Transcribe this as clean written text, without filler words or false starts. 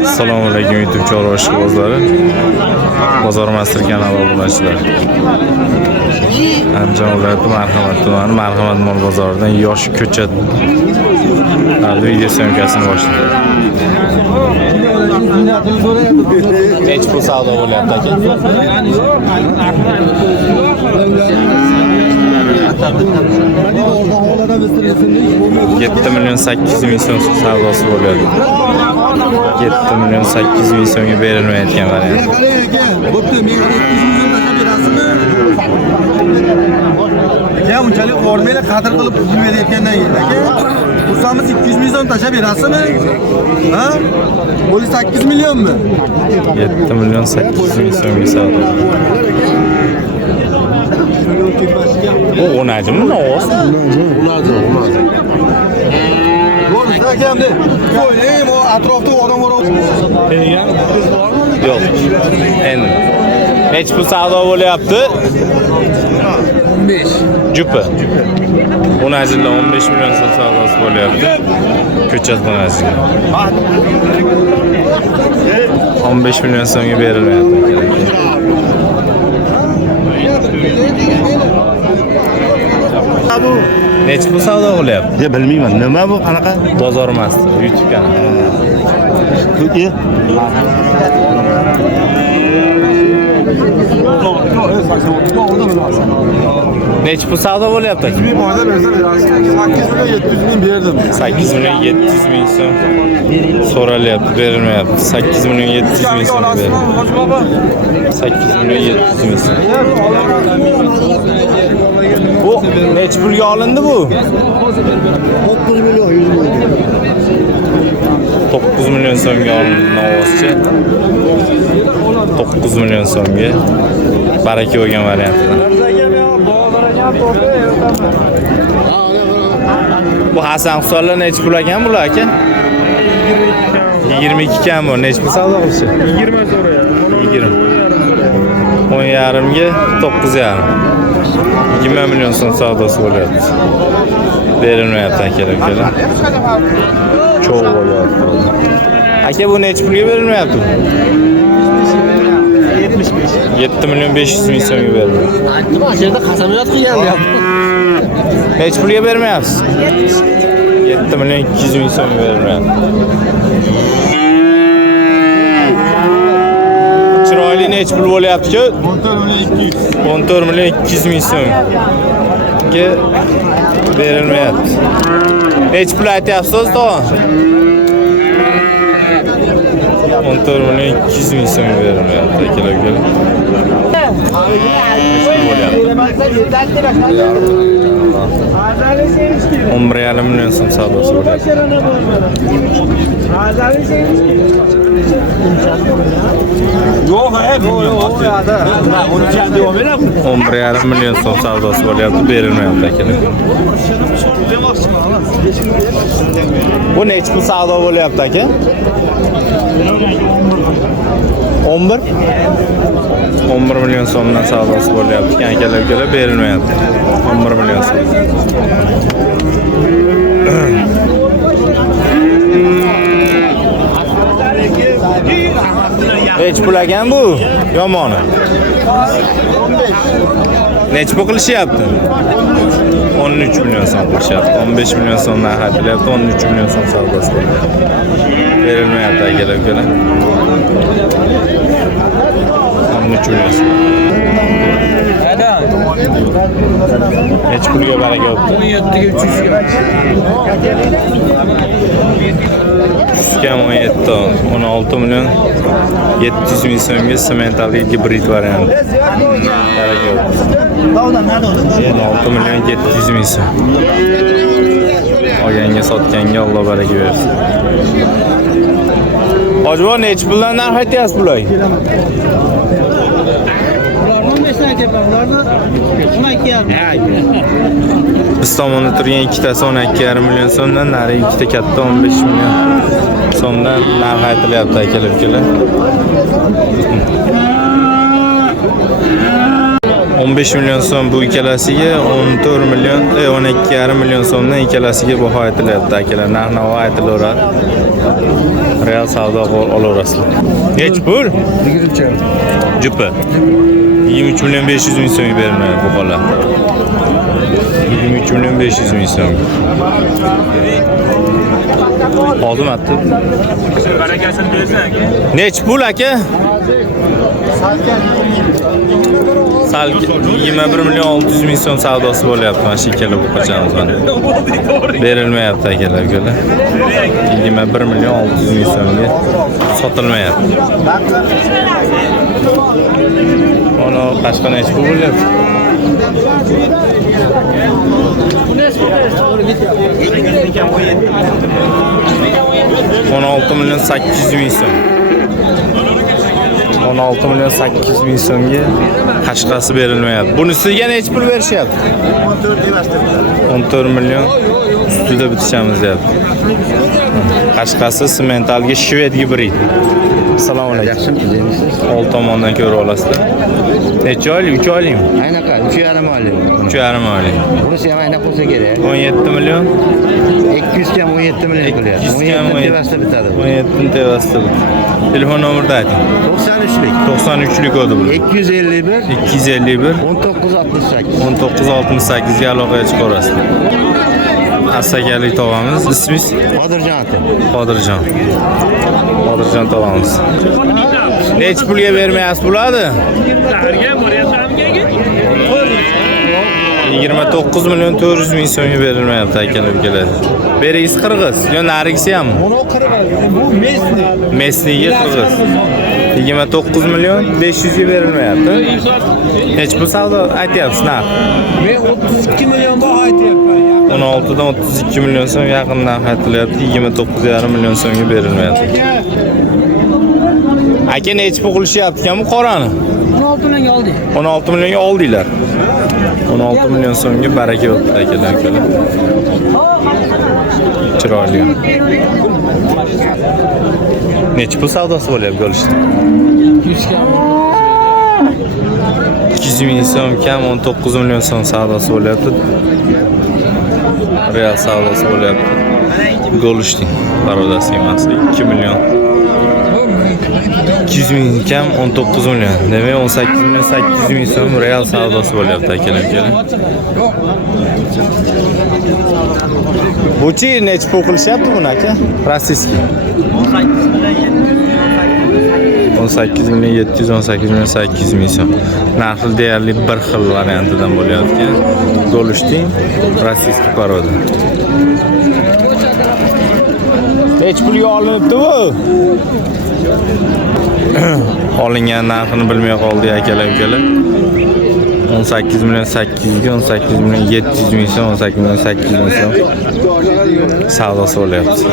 Assalomu alaykum YouTube chorva ishqibozlari. Bozor Master kanali obunachilar. Andijon viloyati Marhamat tumani Marhamat mol bozoridan yosh ko'chat video syomkasini boshlaydi. Nech pul savdo bo'lyapti aka? 7 million 800 ming so'm savdosi bo'lyapti. 7 million 800 ming so'mga berilmayotgan variant. Ya unchalik o'rmaylar qadr qilib pul berayotgandan keyin aka, kursamiz 200 ming so'm tashab berasizmi? Ha? Bo'li 8 millionmi? 7 million 800 ming so'mga savdo. Bu onajmi, novoz? Ulardi. Bo'lsa akamda. Qo'ying, o atrofda odam bor. Yo'q. Endi nech pul savdo bo'lyapti? 15. Jupa. Onajilla 15 million so'm savdosi bo'lyapti. Ko'chat onajilla. 15 million so'mga berilmayapti. Nech pul savdo bo'lyapti? Ya bilmayman. Nima bu qanaqa? Bozor Master YouTube kanali. Ko'ki. Nech pul savdo bo'lyapti? 8 million 700 ming berdim. 8 million 700 ming so'm so'ralyapti, berilmayapti. 8 million 700 ming so'm berildi. 8 million 700 ming so'm. Bu nech pulga olindi bu? 9 million 100 ming. 9 million so'mga olindi novozchi. 9 million so'mga baraka bo'lgan variantlar. Bu Hasan Husanlar nech pul ekan bular aka? 22 kam bu. Nech pul savdo qilishi? 20 so'rayapti. 20. 10,5 ga 9,5. 20 million so'm savdosi bo'lyapti. Berilmayapti aka. Cho'g' bo'lyapti. Aka bu nech pulga berilmayapti? 7 million 500 ming so'mga beriladi. Aytdim, yerda qasamyod qilgan. Nech pulga bermayapsiz? 7 million 200 ming so'mga beriladi. Chiroyli nech pul bo'lyapti-ku? 14 million 200 ming so'mga berilmayapti. Nech pul aytyapsiz, tog'a? 14 million 200 ming so'mga berilmayapti akalar. Umre yarim million so'm savdosi bo'lyapti. Umre yarim million so'm savdosi bo'lyapti, berilmayapti akalar. Bu nech pul savdo bo'lyapti aka? 11 million so'mdan savdosi bo'lyapti. Akalar berilmayapti. 11 million so'm. Nech pul ekan bu? Yomoni. Nech pul qilishyapti? 13 million so'm qilishyapti. 15 million so'mdan aytilyapti. 13 million so'm savdosi bo'lyapti. Berilmayapti akalar. 13 million so'm. Nech pulga baraka bo'pti? 17 ga 300 ga. Kam 17, 16 million 700 ming so'mga sementalli gibrid variant. Baraka bo'pti. 16 million 700 ming so'm. Olganga sotganga Alloh baraka bersin. Hojibon nech puldan narx aytyapsiz bular? Biz tomonda turgan ikkitasi 12,5 million so'mdan, nari ikkita katta 15 million so'mdan narx aytilyapti akalar. 15 million so'm bu ikkalasiga, 14 million 12,5 million so'mdan ikkalasiga baho aytilyapti akalar. Narx-navo aytilaveradi. Real savdo olaverasizlar. Nech pul? 23. Jupi. 23 milyon 500 ming so'mga berilmaydi bu qo'llar. 23 milyon 500 ming so'm. Oldim attı. Barakasini bersan aka. Nech pul aka? Sal 21 milyon 600 ming so'm savdosi bo'lyapti mana shu ikkala buqachamiz mana. Berilmayapti akalar ukalar. 21 milyon 600 ming so'mga sotilmayapti. Ona boshqa nech pul bo'lyapti? 16 milyon 800 ming so'm. 16 milyon 800 ming so'mga qashqasi berilmayapti. Bunisiga nech pul berishyapti? 14 milyon ustida bitishamiz deyapti. Qashqasi sementalga shved gibrid. Assalomu alaykum. Yaxshimisiz? Old tomondan ko'rib olasizlar. Necha oylik? 3 oylikmi? Aynaqa 3,5 oylik. 3,5 oylik. Bunisi ham aynaqa bo'lsa kerak. 17 milyon 200 kam 17 million qilyapti. 17 tevasida bitadi. 17 tevasida bitadi. Telefon nomerini ayting. 93lik. 93'lük oldu bu. 251 251 1968. 1968 ga aloqaga chiqarasiz. Assagalik tog'amiz, ismingiz? Qodirjon aka. Qodirjon. Qodirjon tog'amiz. Nech pulga bermayapsiz bo'ladi? Shaharga boryapsanmi aka? 29 milyon 400 ming so'mga berilmayapti akalar ukalar. Beringiz qirg'iz, yo narigisi hammi? Bunu qirg'iz. Bu Mesni. Mesniga qirg'iz. 29 milyon 500 ga berilmayapti. Nech pul savdo aytyapsiz narx? Men 32 milyon baho aytyapman. 16 dan 32 milyon so'm yaqin narx aytilyapti. 29,5 milyon so'mga berilmayapti. Aka nech pul qilishyapti bu qorani? 16 milyonga oldik. 16 milyonga oldilar. 16 milyon so'mga baraka o'tdi akalar ukalar. Chiroyli. Nech pul savdosi bo'lyapti go'lishda? 200 ming so'm kam 19 milyon so'm savdosi bo'lyapti. Real savdosi bo'lyapti. Go'lishdi. Barodasi emas 2 milyon. 200 ming kam 19 milyon. Demak 18 milyon 800 ming so'm real savdosi bo'lyapti akalar ukalar. Buchi nech pul qilishyapti buni aka? Rossiyskiy. 18 milyon 718 milyon 800 ming so'm. Narxi deyarli bir xil variantidan bo'layotgan. Go'lishtin rossiyskiy poroda. Nech pulga olinibdi bu? Olingan narxini bilmay qoldi akalar ukalar. 18 milyon 800 ga 18 milyon 700 ming so'm, 18 milyon 800 ming so'm savdosi bo'lyapti.